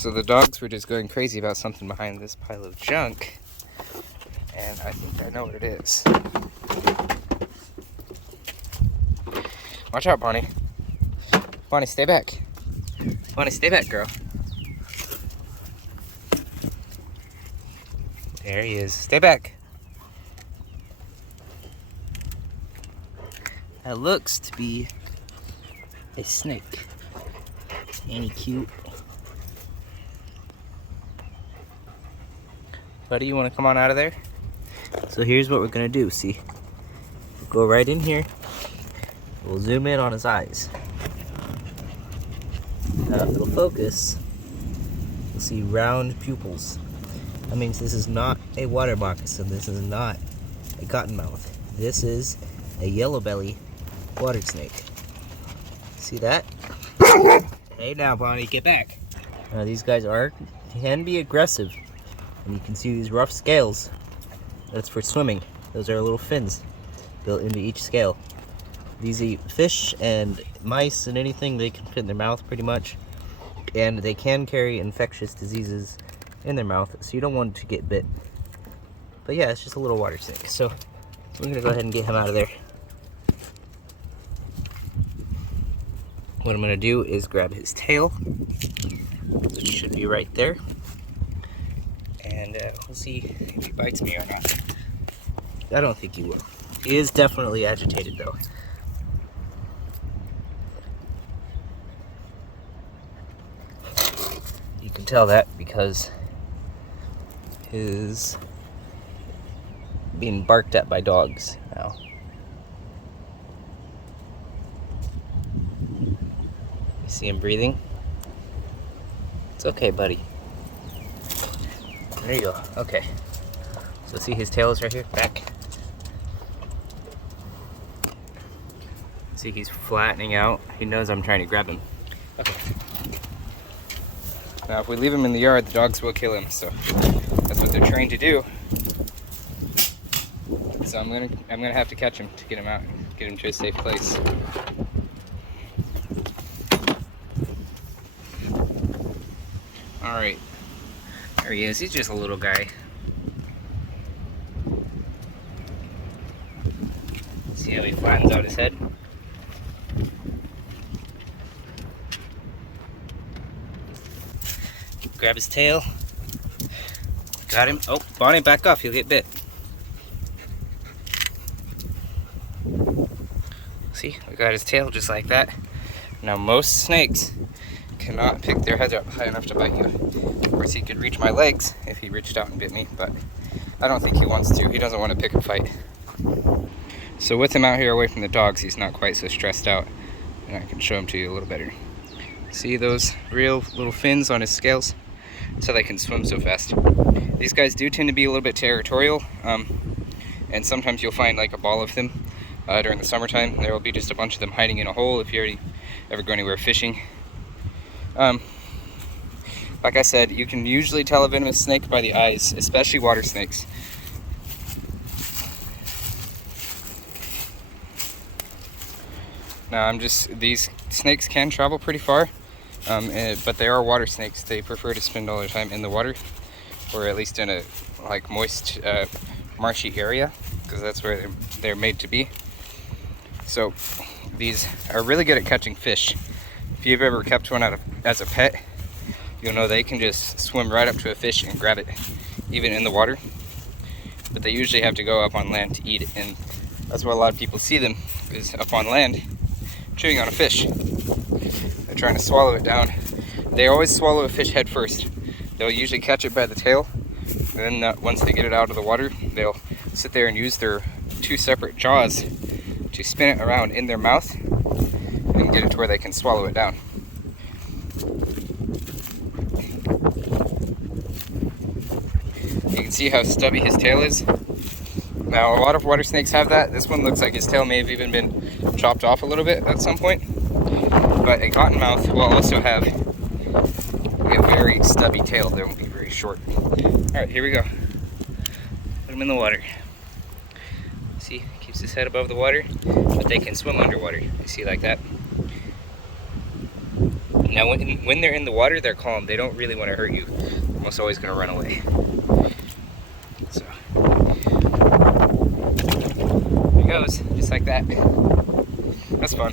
So the dogs were just going crazy about something behind this pile of junk, and I think I know what it is. Watch out, Bonnie. Bonnie, stay back. Bonnie, stay back, girl. There he is. Stay back. That looks to be a snake. Ain't he cute? Buddy, you want to come on out of there? So here's what we're gonna do. See, go right in here. We'll zoom in on his eyes. Now, if it'll focus, you'll see round pupils. That means this is not a water moccasin. This is not a cottonmouth. This is a yellow belly water snake. See that? Hey now, Bonnie, get back. Now these guys can be aggressive. And you can see these rough scales. That's for swimming. Those are little fins built into each scale. These eat fish and mice and anything they can fit in their mouth pretty much. And they can carry infectious diseases in their mouth, so you don't want to get bit. But yeah, it's just a little water snake. So we're gonna go ahead and get him out of there. What I'm gonna do is grab his tail, which should be right there. And we'll see if he bites me or not. I don't think he will. He is definitely agitated though. You can tell that because he's being barked at by dogs now. You see him breathing? It's okay, buddy. There you go. Okay. So see his tail is right here, back. See, he's flattening out. He knows I'm trying to grab him. Okay. Now, if we leave him in the yard, the dogs will kill him. So that's what they're trained to do. So I'm gonna have to catch him to get him out and get him to a safe place. All right. There he is. He's just a little guy. See how he flattens out his head? Grab his tail. Got him. Oh, Bonnie, back off. You'll get bit. See, we got his tail just like that. Now, most snakes cannot pick their heads up high enough to bite you. Of course, he could reach my legs if he reached out and bit me, but I don't think he wants to. He doesn't want to pick a fight. So with him out here away from the dogs, he's not quite so stressed out, and I can show him to you a little better. See those real little fins on his scales? That's how they can swim so fast. These guys do tend to be a little bit territorial, and sometimes you'll find like a ball of them during the summertime. There will be just a bunch of them hiding in a hole if you ever go anywhere fishing. Like I said, you can usually tell a venomous snake by the eyes, especially water snakes. Now these snakes can travel pretty far, but they are water snakes. They prefer to spend all their time in the water, or at least in a like moist, marshy area, because that's where they're made to be. So these are really good at catching fish. If you've ever kept one as a pet, you'll know they can just swim right up to a fish and grab it, even in the water. But they usually have to go up on land to eat it, and that's where a lot of people see them, is up on land, chewing on a fish. They're trying to swallow it down. They always swallow a fish head first. They'll usually catch it by the tail, and then once they get it out of the water, they'll sit there and use their two separate jaws to spin it around in their mouth and get it to where they can swallow it down. You can see how stubby his tail is. Now, a lot of water snakes have that. This one looks like his tail may have even been chopped off a little bit at some point. But a cottonmouth will also have a very stubby tail that will be very short. Alright, here we go. Put him in the water. See, keeps his head above the water, but they can swim underwater. You see, like that. Now, when they're in the water, they're calm. They don't really want to hurt you. They're almost always going to run away. So, there it goes, just like that. That's fun.